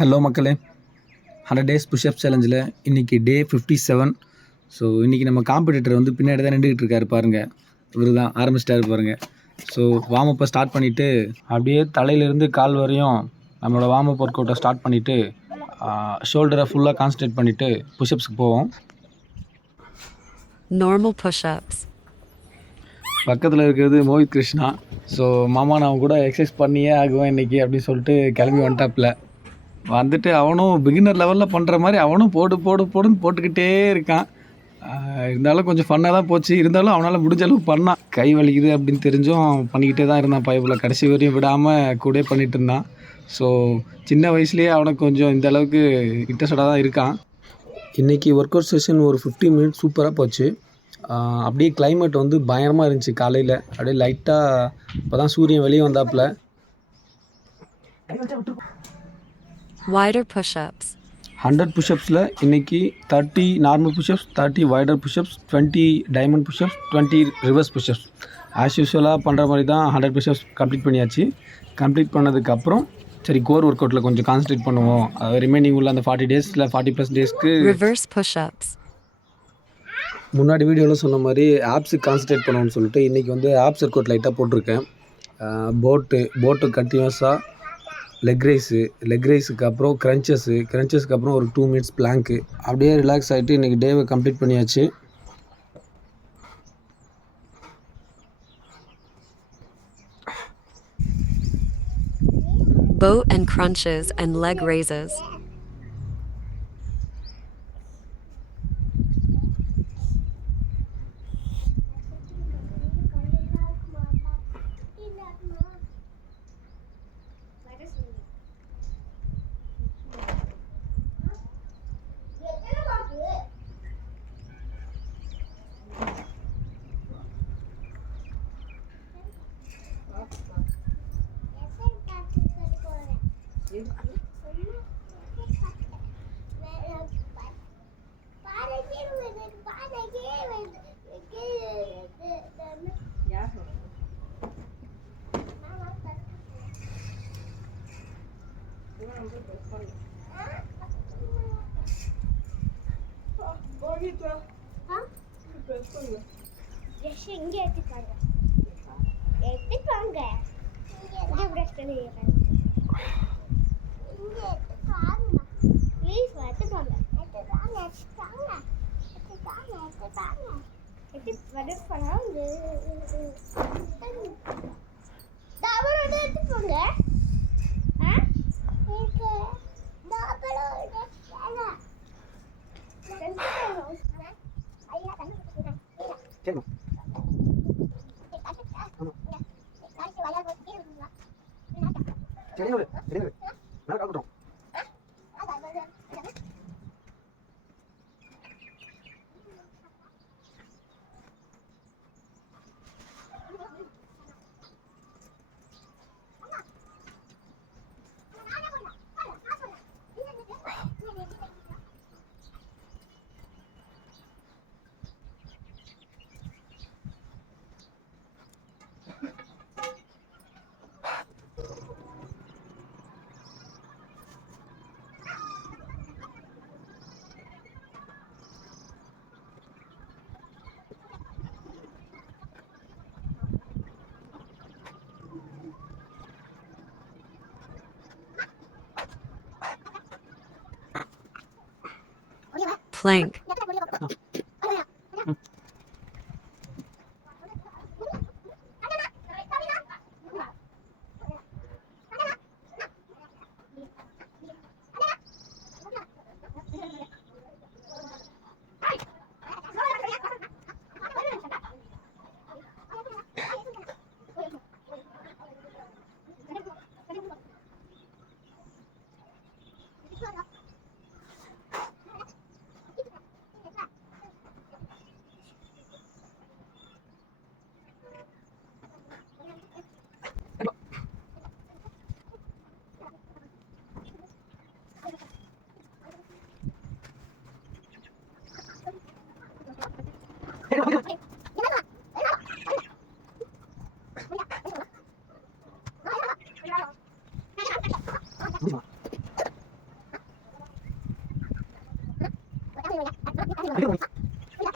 Hello மக்களே, 100 days push-up சேலஞ்சில் இன்றைக்கி டே 57. So இன்றைக்கி நம்ம காம்படிட்டர் வந்து பின்னாடி தான் நின்றுக்கிட்டு இருக்காரு பாருங்கள். இவர் தான் ஆரம்பிச்சிட்டாரு பாருங்கள். ஸோ வார்மப்பை ஸ்டார்ட் பண்ணிவிட்டு அப்படியே தலையிலேருந்து கால் வரையும் நம்மளோட வார்மப் ஒர்க் அவுட்டை ஸ்டார்ட் பண்ணிவிட்டு ஷோல்டரை ஃபுல்லாக கான்சன்ட்ரேட் பண்ணிவிட்டு புஷ்அப்ஸ்க்கு போவோம். Normal push-ups. பக்கத்தில் இருக்கிறது மோஹித் கிருஷ்ணா. ஸோ மாமா நான் கூட எக்ஸசைஸ் பண்ணியே ஆகுவேன் இன்றைக்கி அப்படின்னு சொல்லிட்டு கிளம்பி வந்துட்டாப்பில். வந்துட்டு அவனும் பிகினர் லெவலில் பண்ணுற மாதிரி அவனும் போடுன்னு போட்டுக்கிட்டே இருக்கான். இருந்தாலும் கொஞ்சம் ஃபன்னாக தான் போச்சு. இருந்தாலும் அவனால் முடிஞ்ச அளவுக்கு பண்ணான். கை வலிக்குது அப்படின்னு தெரிஞ்சும் பண்ணிக்கிட்டே தான் இருந்தான். பைப்பில் கடைசி வரையும் விடாமல் கூட பண்ணிகிட்டு இருந்தான். ஸோ சின்ன வயசுலேயே அவனுக்கு கொஞ்சம் இந்த அளவுக்கு இன்ட்ரெஸ்டடாக தான் இருக்கான். இன்றைக்கி ஒர்க் அவுட் செஷன் ஒரு 15 மினிட்ஸ் சூப்பராக போச்சு. அப்படியே கிளைமேட் வந்து பயங்கரமாக இருந்துச்சு. காலையில் அப்படியே லைட்டாக இப்போ தான் சூரியன் வெளியே வந்தாப்புல. Wider push-ups. 100 புஷ்அப்ஸில் இன்றைக்கி 30 normal push-ups, 30 wider push-ups, 20 diamond push-ups, 20 reverse push-ups. As யூஸ்வலாக பண்ணுற மாதிரி தான் 100 புஷ்அப்ஸ் கம்ப்ளீட் பண்ணியாச்சு. கம்ப்ளீட் பண்ணதுக்கப்புறம் சரி கோர் ஒர்க் அவுட்டில் கொஞ்சம் கான்சன்ட்ரேட் பண்ணுவோம். ரிமைனிங் உள்ள அந்த 40 டேஸில் 40+ டேஸ்க்கு Reverse push-ups. முன்னாடி வீடியோவில் சொன்ன மாதிரி ஆப்ஸுக்கு கான்சன்ட்ரேட் பண்ணணும்னு சொல்லிட்டு இன்றைக்கி வந்து ஆப்ஸ் ஒர்க் அவுட் லைட்டாக போட்டிருக்கேன். போட்டு கண்டினியூஸாக லெக் ரைஸுக்கு அப்புறம் க்ரன்ச்சஸ்க்கு அப்புறம் ஒரு 2 மினிட்ஸ் பிளாங்க்கு. அப்படியே ரிலாக்ஸ் ஆகிட்டு இன்றைக்கி டேவை கம்ப்ளீட் பண்ணியாச்சு. Boat and crunches and leg raises. இங்கே எடுத்துப்பாங்க இங்கே ப்ரஷ் பண்ணிடுறேன். இங்கே எடுத்துப்பாங்க ப்ளீஸ் எடுத்துப்பாங்க எடுத்துப்பாங்க. Plank. எடுத்துக்கோங்க